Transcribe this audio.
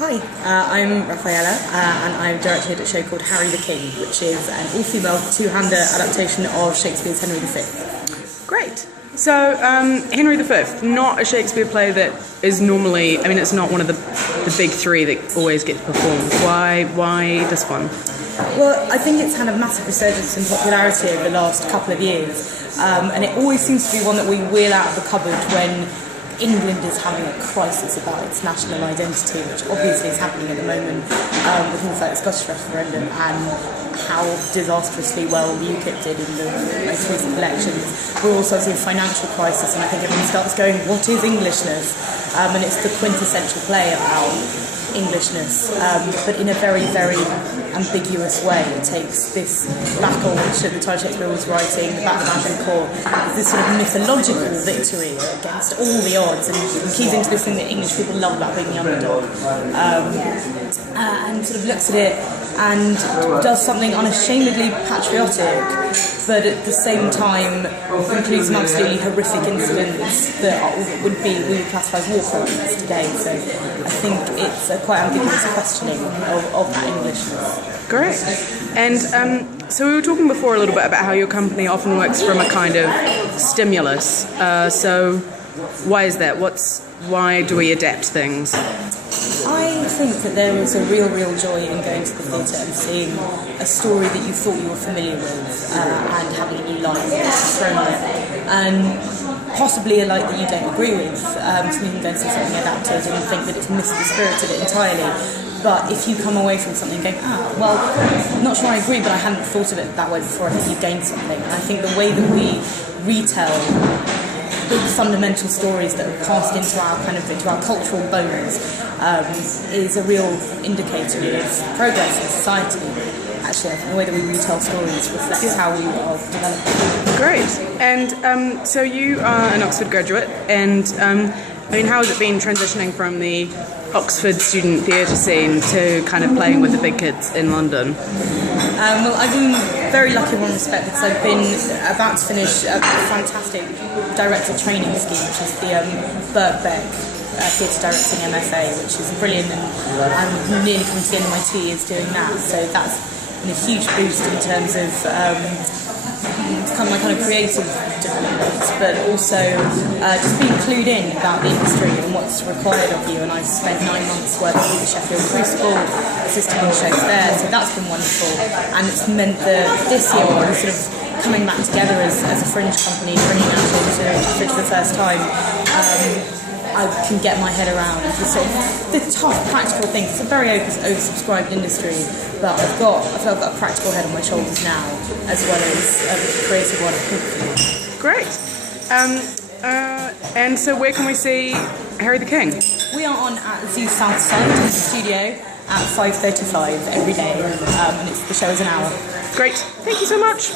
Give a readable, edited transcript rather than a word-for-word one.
Hi, I'm Raffaella and I'm directed a show called Harry the King, which is an all-female two-hander adaptation of Shakespeare's Henry V. Great. So, Henry V, not a Shakespeare play that is normally, it's not one of the big three that always gets performed. Why this one? Well, I think it's had a massive resurgence in popularity over the last couple of years, and it always seems to be one that we wheel out of the cupboard when England is having a crisis about its national identity, which obviously is happening at the moment with things like the Scottish referendum and how disastrously well UKIP did in the most recent elections. We're also seeing a financial crisis, and I think everyone starts going, what is Englishness? And it's the quintessential play about Englishness, but in a very, very ambiguous way. It takes this battle which at the time Shakespeare was writing, the Battle of Agincourt, this sort of mythological victory against all the odds, and keys into this thing that English people love about being the underdog, and sort of looks at it and does something unashamedly patriotic, but at the same time includes some absolutely horrific incidents that we would classify as war crimes today. So I think it's a quite ambiguous questioning of that Englishness. Great. And so we were talking before a little bit about how your company often works from a kind of stimulus. So why is that? Why do we adapt things? I think that there is a real joy in going to the theatre and seeing a story that you thought you were familiar with and having a new light thrown on it. And possibly a light that you don't agree with. So you can go and see something adapted and think that it's missed the spirit of it entirely. But if you come away from something going, well, I'm not sure I agree, but I hadn't thought of it that way before, I think you've gained something. And I think the way that we retell big fundamental stories that are passed into our cultural bones is a real indicator of progress in society. Actually, I think the way that we retell stories reflects how we are developing. Great. And so you are an Oxford graduate, and how has it been transitioning from the Oxford student theatre scene to kind of playing with the big kids in London? Well, I've been very lucky in one respect because I've been about to finish a fantastic director training scheme, which is the Birkbeck Theatre Directing MFA, which is brilliant, and I'm nearly coming to the end of my 2 years doing that. So that's been a huge boost in terms of my creative development, but also just being clued in about the industry and what's required of you. And I've spent 9 months working with the Sheffield Crucible, assisting on shows there, so that's been wonderful. And it's meant that this year we're sort of coming back together as a Fringe company, bringing out into Fringe for the first time. I can get my head around the tough practical things. It's a very oversubscribed industry, but I've got a practical head on my shoulders now, as well as a creative one. Great. And so where can we see Harry the King? We are on at Zoo Southside in the studio at 5:35 every day, and the show is an hour. Great. Thank you so much.